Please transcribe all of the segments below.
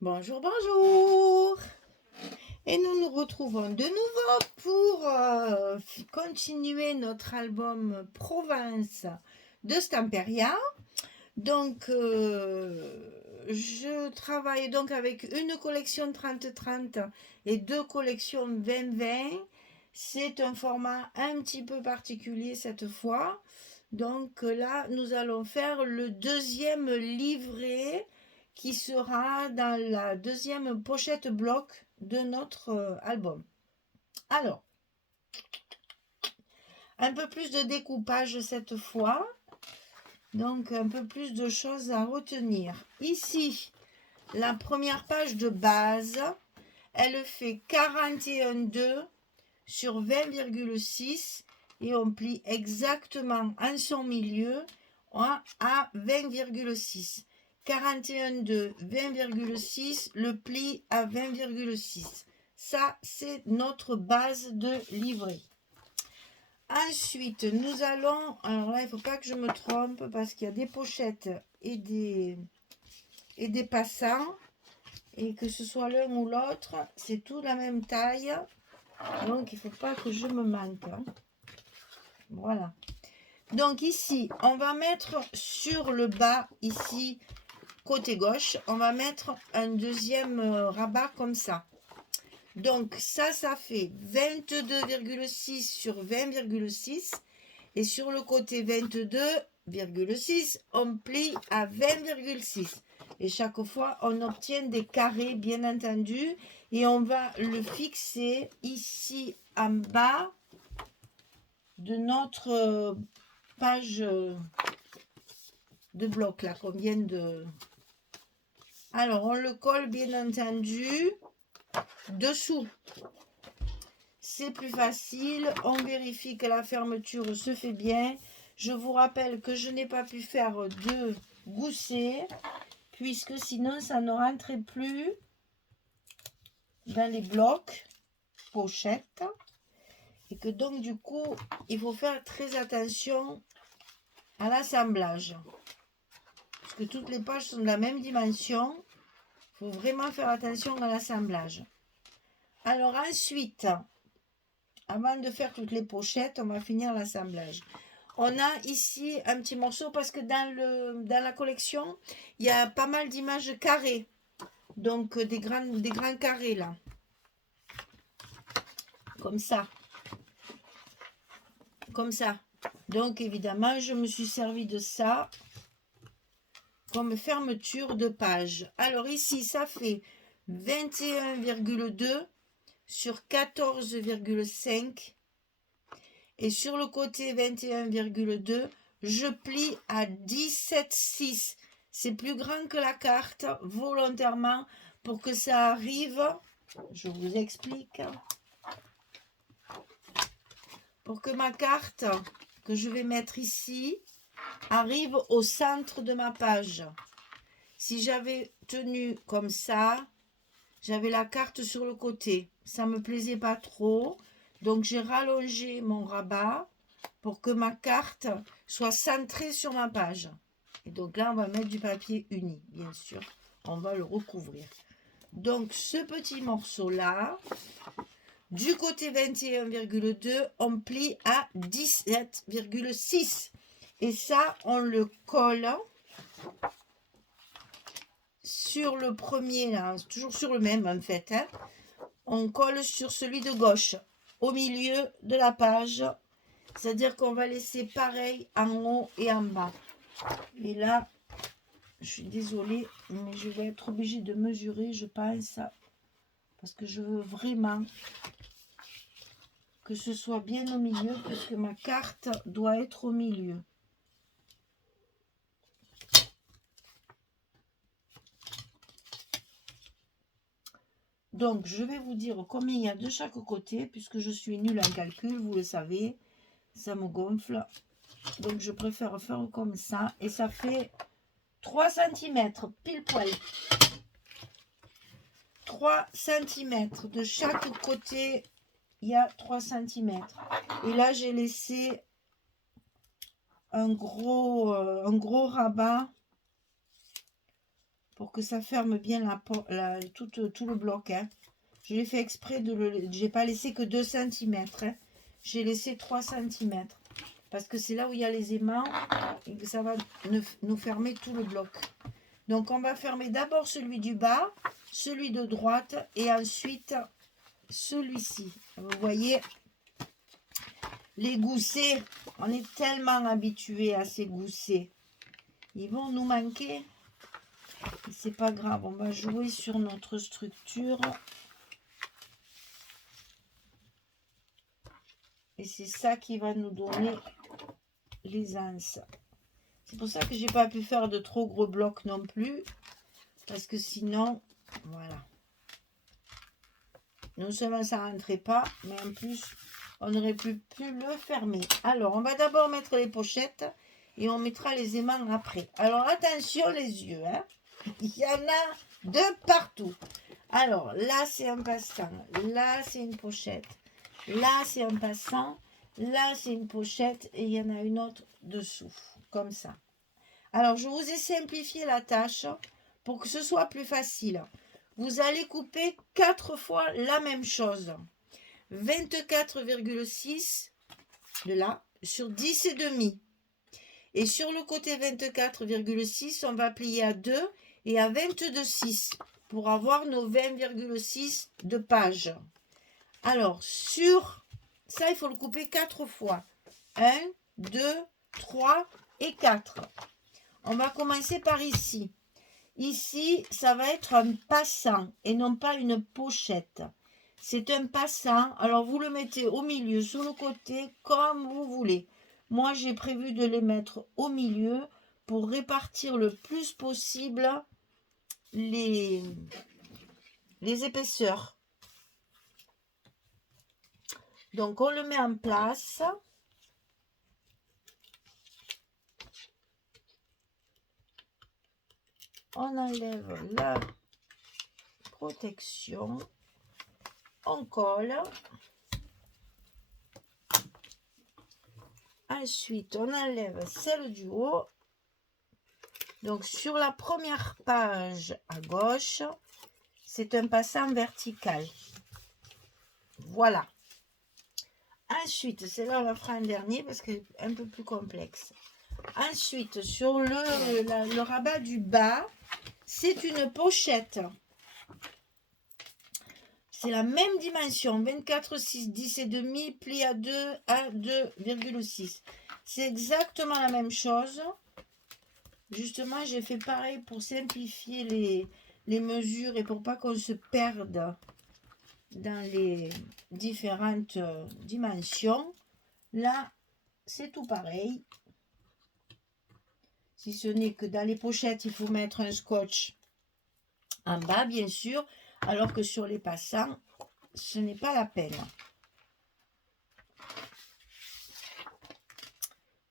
Bonjour, bonjour. Et nous nous retrouvons de nouveau pour continuer notre album Provence de Stamperia. Donc, je travaille donc avec une collection 30-30 et deux collections 20-20. C'est un format un petit peu particulier cette fois. Donc là, nous allons faire le deuxième livret qui sera dans la deuxième pochette bloc de notre album. Alors, un peu plus de découpage cette fois. Donc, un peu plus de choses à retenir. Ici, la première page de base, elle fait 41,2 sur 20,6 et on plie exactement en son milieu à 20,6. 41,2, 20,6, le pli à 20,6. Ça, c'est notre base de livret. Ensuite, nous allons... Alors là, il ne faut pas que je me trompe parce qu'il y a des pochettes et des passants. Et que ce soit l'un ou l'autre, c'est tout la même taille. Donc, il ne faut pas que je me manque. Voilà. Donc ici, on va mettre sur le bas, ici, côté gauche, on va mettre un deuxième rabat comme ça. Donc ça fait 22,6 sur 20,6. Et sur le côté 22,6, on plie à 20,6. Et chaque fois, on obtient des carrés, bien entendu. Et on va le fixer ici en bas de notre page de bloc là qu'on vient de... Alors, on le colle, bien entendu, dessous. C'est plus facile. On vérifie que la fermeture se fait bien. Je vous rappelle que je n'ai pas pu faire de gousset, puisque sinon, ça ne rentrait plus dans les blocs pochettes. Et que donc, du coup, il faut faire très attention à l'assemblage. Parce que toutes les pages sont de la même dimension. Il faut vraiment faire attention à l'assemblage. Alors ensuite, avant de faire toutes les pochettes, on va finir l'assemblage. On a ici un petit morceau parce que dans la collection, il y a pas mal d'images carrées. Donc des grands carrés là. Comme ça. Comme ça. Donc évidemment, je me suis servi de ça comme fermeture de page. Alors ici, ça fait 21,2 sur 14,5. Et sur le côté 21,2, je plie à 17,6. C'est plus grand que la carte, volontairement, pour que ça arrive. Je vous explique. Pour que ma carte, que je vais mettre ici, arrive au centre de ma page. Si j'avais tenu comme ça, j'avais la carte sur le côté. Ça ne me plaisait pas trop. Donc j'ai rallongé mon rabat pour que ma carte soit centrée sur ma page. Et donc là, on va mettre du papier uni, bien sûr. On va le recouvrir. Donc ce petit morceau-là, du côté 21,2, on plie à 17,6. Et ça, on le colle sur le premier, là, toujours sur le même en fait. Hein. On colle sur celui de gauche, au milieu de la page. C'est-à-dire qu'on va laisser pareil en haut et en bas. Et là, je suis désolée, mais je vais être obligée de mesurer, je pense, parce que je veux vraiment que ce soit bien au milieu, puisque ma carte doit être au milieu. Donc, je vais vous dire combien il y a de chaque côté, puisque je suis nulle en calcul, vous le savez, ça me gonfle. Donc, je préfère faire comme ça, et ça fait 3 cm, pile poil. 3 cm de chaque côté, il y a 3 cm. Et là, j'ai laissé un gros rabat pour que ça ferme bien tout le bloc. Hein. Je l'ai fait exprès j'ai pas laissé que 2 cm. Hein. J'ai laissé 3 cm. Parce que c'est là où il y a les aimants et que ça va nous fermer tout le bloc. Donc on va fermer d'abord celui du bas, celui de droite et ensuite celui-ci. Vous voyez, les goussets, on est tellement habitué à ces goussets. Ils vont nous manquer. C'est pas grave, on va jouer sur notre structure. Et c'est ça qui va nous donner les anses. C'est pour ça que j'ai pas pu faire de trop gros blocs non plus. Parce que sinon, voilà. Non seulement ça ne rentrait pas, mais en plus, on n'aurait plus pu le fermer. Alors, on va d'abord mettre les pochettes et on mettra les aimants après. Alors, attention les yeux. Hein. Il y en a de partout. Alors, là, c'est un passant. Là, c'est une pochette. Là, c'est un passant. Là, c'est une pochette. Et il y en a une autre dessous. Comme ça. Alors, je vous ai simplifié la tâche pour que ce soit plus facile. Vous allez couper 4 fois la même chose. 24,6 de là sur 10 et demi. Et sur le côté 24,6, on va plier à 2 et à 22,6 pour avoir nos 20,6 de page. Alors, sur ça, il faut le couper 4 fois. 1, 2, 3 et 4. On va commencer par ici. Ici, ça va être un passant et non pas une pochette. C'est un passant. Alors, vous le mettez au milieu, sur le côté, comme vous voulez. Moi, j'ai prévu de les mettre au milieu pour répartir le plus possible les épaisseurs. Donc, on le met en place. On enlève la protection. On colle. Ensuite, on enlève celle du haut. Donc, sur la première page à gauche, c'est un passant vertical. Voilà. Ensuite, c'est là on la fera un dernier parce que c'est un peu plus complexe. Ensuite, sur le rabat du bas, c'est une pochette. C'est la même dimension, 24,6, 10 et demi, pli à 2 à 2,6. C'est exactement la même chose. Justement, j'ai fait pareil pour simplifier les mesures et pour pas qu'on se perde dans les différentes dimensions. Là, c'est tout pareil. Si ce n'est que dans les pochettes, il faut mettre un scotch en bas, bien sûr, alors que sur les passants, ce n'est pas la peine.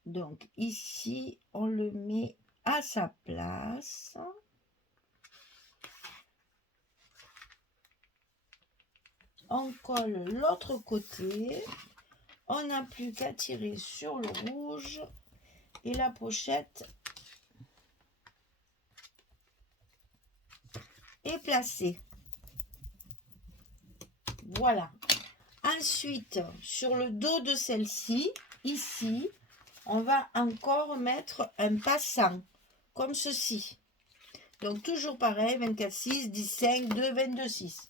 Donc, ici, on le met à sa place. On colle l'autre côté. On n'a plus qu'à tirer sur le rouge et la pochette est placée. Voilà. Ensuite, sur le dos de celle-ci, ici, on va encore mettre un passant, comme ceci. Donc, toujours pareil, 24,6, 10,5, 2, 22,6.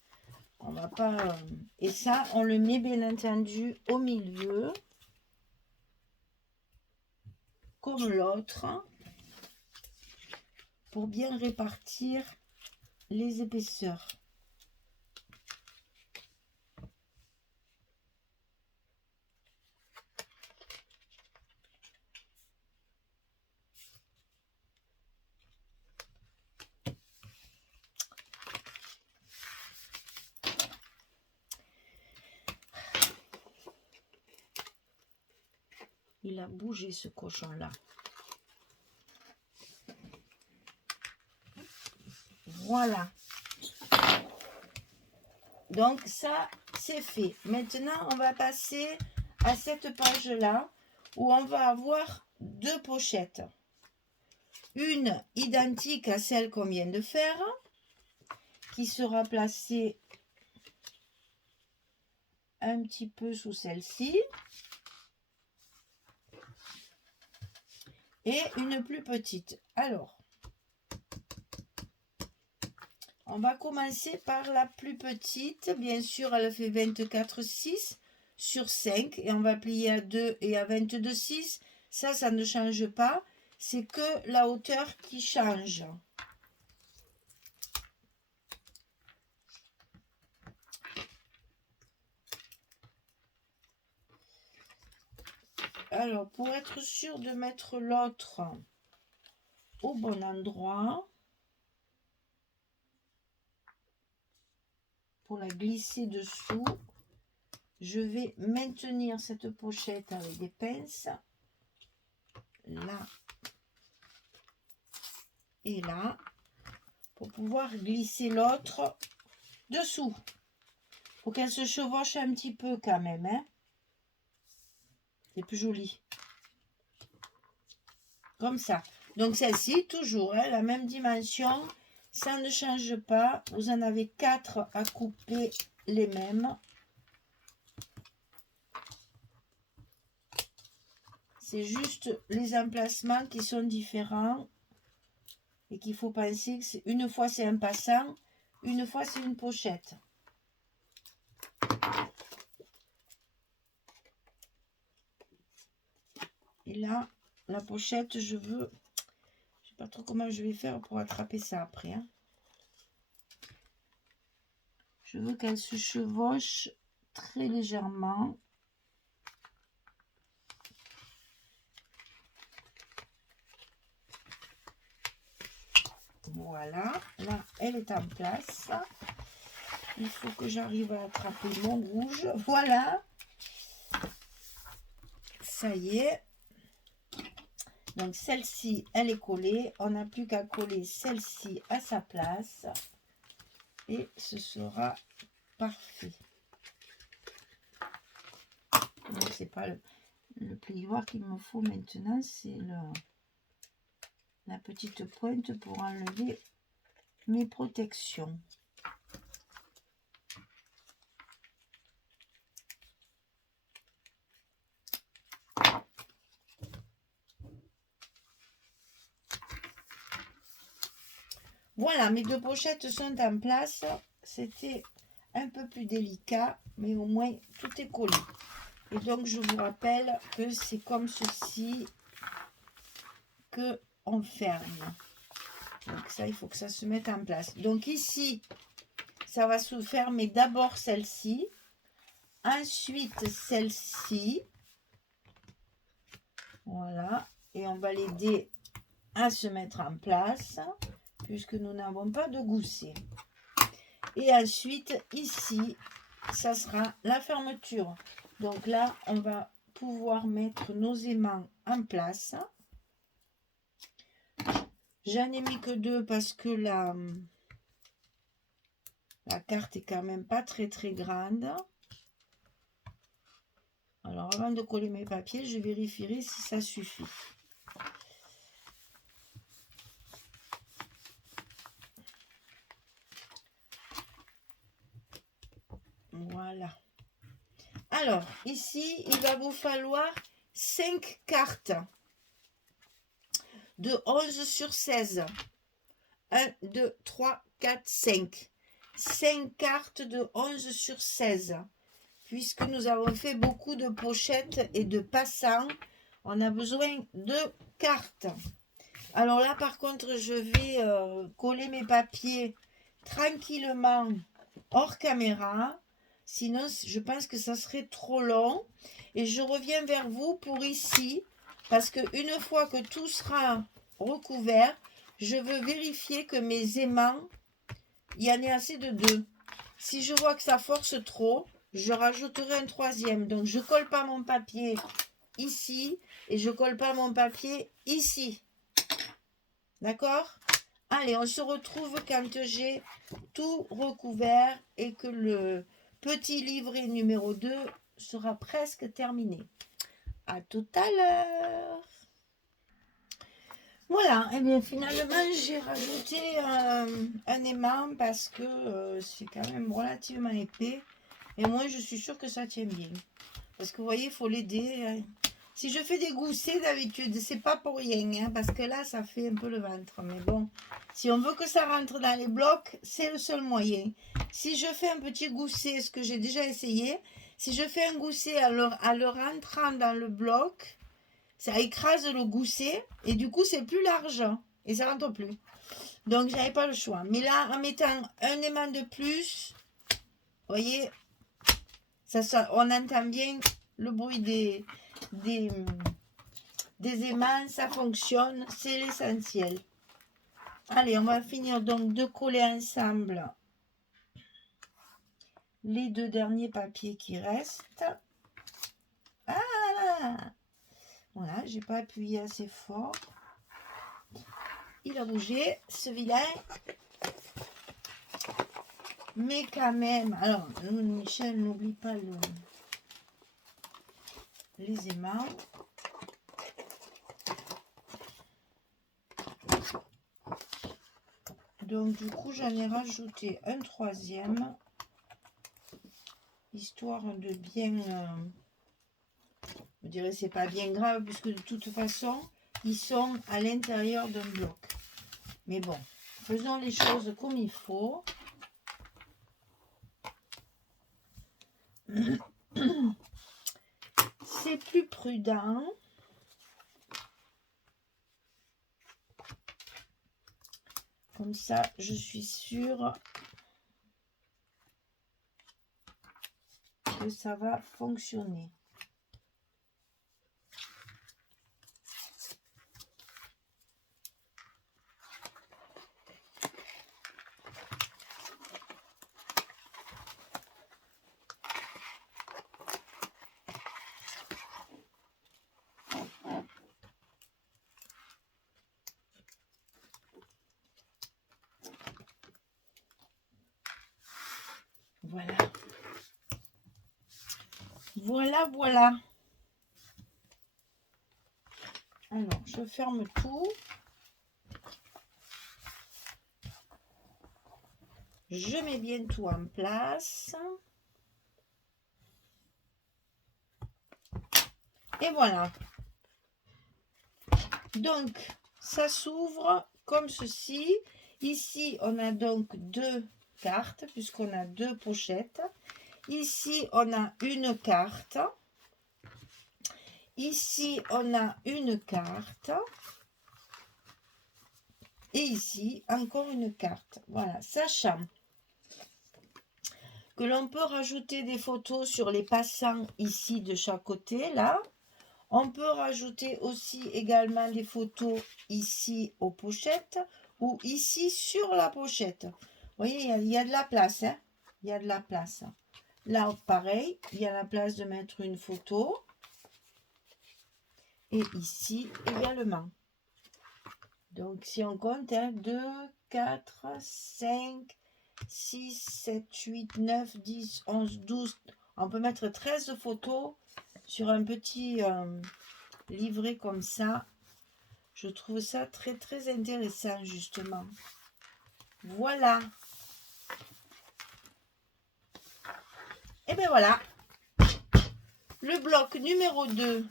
On va pas... Et ça, on le met bien entendu au milieu, comme l'autre, pour bien répartir les épaisseurs. Il a bougé ce cochon-là. Voilà. Donc ça, c'est fait. Maintenant, on va passer à cette page-là où on va avoir deux pochettes. une identique à celle qu'on vient de faire, qui sera placée un petit peu sous celle-ci. Et une plus petite. Alors, on va commencer par la plus petite. Bien sûr, elle fait 24,6 sur 5. Et on va plier à 2 et à 22,6. Ça ne change pas. C'est que la hauteur qui change. Alors, pour être sûr de mettre l'autre au bon endroit, pour la glisser dessous, je vais maintenir cette pochette avec des pinces, là et là, pour pouvoir glisser l'autre dessous. Il faut qu'elle se chevauche un petit peu quand même, hein. C'est plus joli. Comme ça. Donc celle-ci, toujours, hein, la même dimension, ça ne change pas. Vous en avez 4 à couper les mêmes. C'est juste les emplacements qui sont différents et qu'il faut penser que une fois c'est un passant, une fois c'est une pochette. Et là, la pochette, je sais pas trop comment je vais faire pour attraper ça après, hein. Je veux qu'elle se chevauche très légèrement. Voilà, là, elle est en place. Il faut que j'arrive à attraper mon rouge. Voilà. Ça y est. Donc, celle-ci, elle est collée. On n'a plus qu'à coller celle-ci à sa place. Et ce sera parfait. C'est pas le plioir qu'il me faut maintenant, c'est la petite pointe pour enlever mes protections. Voilà, mes deux pochettes sont en place. C'était un peu plus délicat, mais au moins tout est collé. Et donc je vous rappelle que c'est comme ceci que on ferme. Donc ça, il faut que ça se mette en place. Donc ici, ça va se fermer d'abord celle-ci, ensuite celle-ci. Voilà, et on va l'aider à se mettre en place puisque nous n'avons pas de gousset. Et ensuite ici, ça sera la fermeture. Donc là, on va pouvoir mettre nos aimants en place. J'en ai mis que 2 parce que la carte est quand même pas très grande. Alors avant de coller mes papiers, je vérifierai si ça suffit. Voilà. Alors, ici, il va vous falloir 5 cartes de 11 sur 16. 1, 2, 3, 4, 5. 5 cartes de 11 sur 16. Puisque nous avons fait beaucoup de pochettes et de passants, on a besoin de cartes. Alors là, par contre, je vais coller mes papiers tranquillement hors caméra. Sinon, je pense que ça serait trop long. Et je reviens vers vous pour ici. Parce qu'une fois que tout sera recouvert, je veux vérifier que mes aimants, il y en ait assez de 2. Si je vois que ça force trop, je rajouterai un 3e. Donc, je ne colle pas mon papier ici et je ne colle pas mon papier ici. D'accord? Allez, on se retrouve quand j'ai tout recouvert et que le petit livret numéro 2 sera presque terminé. À tout à l'heure. Voilà, et bien finalement j'ai rajouté un aimant parce que c'est quand même relativement épais. Et moi je suis sûre que ça tient bien. Parce que vous voyez, il faut l'aider. Hein. Si je fais des goussets d'habitude, c'est pas pour rien. Hein, parce que là, ça fait un peu le ventre. Mais bon, si on veut que ça rentre dans les blocs, c'est le seul moyen. Si je fais un petit gousset, ce que j'ai déjà essayé, si je fais un gousset à le rentrant dans le bloc, ça écrase le gousset et du coup, c'est plus large. Et ça rentre plus. Donc, j'avais pas le choix. Mais là, en mettant un aimant de plus, vous voyez, on entend bien le bruit des, des aimants, ça fonctionne, c'est l'essentiel. Allez, on va finir donc de coller ensemble les deux derniers papiers qui restent. Ah, voilà, j'ai pas appuyé assez fort. Il a bougé, ce vilain. Mais quand même, alors, Michel, n'oublie pas les aimants. Donc, du coup, j'en ai rajouté un troisième, histoire de bien... je dirais c'est pas bien grave, puisque de toute façon, ils sont à l'intérieur d'un bloc. Mais bon, faisons les choses comme il faut. C'est plus prudent. Comme ça, je suis sûre que ça va fonctionner. Voilà. Voilà, voilà. Alors, je ferme tout. Je mets bien tout en place. Et voilà. Donc, ça s'ouvre comme ceci. Ici, on a donc deux cartes, puisqu'on a deux pochettes. Ici, on a une carte. Ici, on a une carte. Et ici, encore une carte. Voilà, sachant que l'on peut rajouter des photos sur les passants ici de chaque côté, là. On peut rajouter aussi également des photos ici aux pochettes ou ici sur la pochette. Vous voyez, il y a de la place. Hein? Il y a de la place. Là, pareil, il y a la place de mettre une photo. Et ici également. Donc, si on compte, hein, 2, 4, 5, 6, 7, 8, 9, 10, 11, 12. On peut mettre 13 photos sur un petit livret comme ça. Je trouve ça très, très intéressant, justement. Voilà. Et bien voilà. Le bloc numéro 2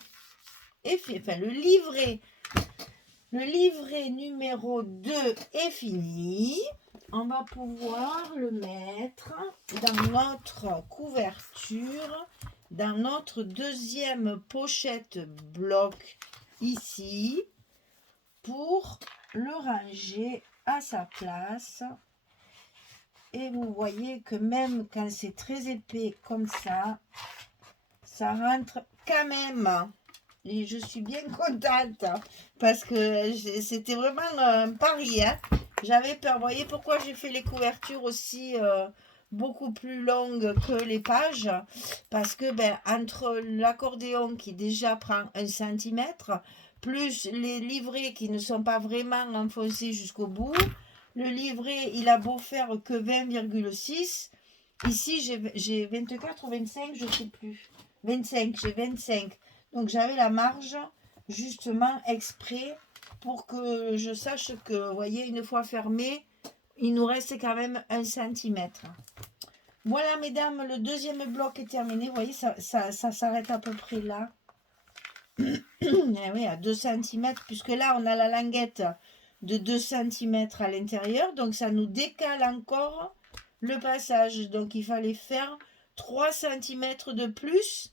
est fait. Enfin, le livret numéro 2 est fini. On va pouvoir le mettre dans notre couverture, dans notre deuxième pochette bloc ici, pour le ranger à sa place. Et vous voyez que même quand c'est très épais comme ça rentre quand même. Et je suis bien contente parce que c'était vraiment un pari. Hein. J'avais peur. Vous voyez pourquoi j'ai fait les couvertures aussi beaucoup plus longues que les pages? Parce que entre l'accordéon qui déjà prend 1 cm, plus les livrets qui ne sont pas vraiment enfoncés jusqu'au bout, le livret il a beau faire que 20,6. Ici j'ai 24 ou 25, je ne sais plus. 25, j'ai 25. Donc j'avais la marge justement exprès pour que je sache que, vous voyez, une fois fermé, il nous reste quand même 1 cm. Voilà, mesdames, le deuxième bloc est terminé. Vous voyez, ça s'arrête à peu près là. Eh oui, à 2 cm, puisque là, on a la languette de 2 cm à l'intérieur. Donc, ça nous décale encore le passage. Donc, il fallait faire 3 cm de plus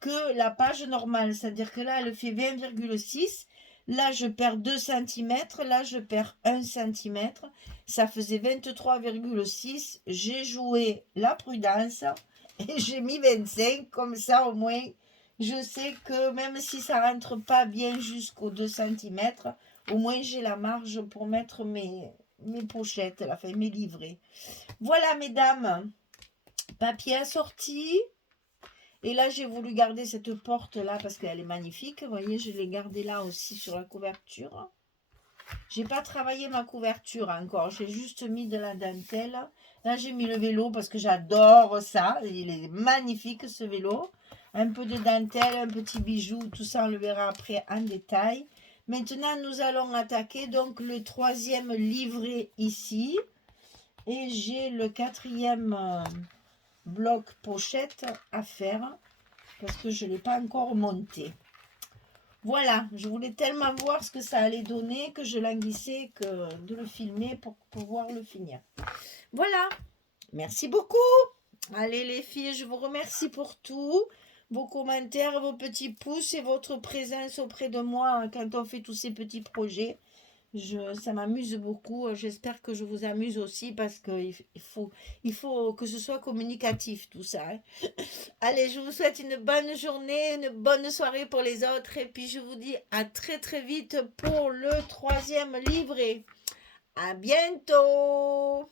que la page normale. C'est-à-dire que là, elle fait 20,6. Là, je perds 2 cm. Là, je perds 1 cm. Ça faisait 23,6. J'ai joué la prudence et j'ai mis 25. Comme ça, au moins, je sais que même si ça rentre pas bien jusqu'aux 2 cm, au moins j'ai la marge pour mettre mes pochettes, enfin mes livrets. Voilà, mesdames, papier assorti. Et là, j'ai voulu garder cette porte-là parce qu'elle est magnifique. Vous voyez, je l'ai gardée là aussi sur la couverture. J'ai pas travaillé ma couverture encore. J'ai juste mis de la dentelle. Là, j'ai mis le vélo parce que j'adore ça. Il est magnifique, ce vélo. Un peu de dentelle, un petit bijou. Tout ça, on le verra après en détail. Maintenant, nous allons attaquer donc le 3e livret ici. Et j'ai le 4e... bloc pochette à faire parce que je ne l'ai pas encore monté. Voilà, je voulais tellement voir ce que ça allait donner que je languissais que de le filmer pour pouvoir le finir. Voilà, merci beaucoup. Allez les filles, je vous remercie pour tout. Vos commentaires, vos petits pouces et votre présence auprès de moi quand on fait tous ces petits projets. Ça m'amuse beaucoup. J'espère que je vous amuse aussi parce qu'il faut que ce soit communicatif tout ça. Hein. Allez, je vous souhaite une bonne journée, une bonne soirée pour les autres. Et puis je vous dis à très très vite pour le 3e livret. À bientôt!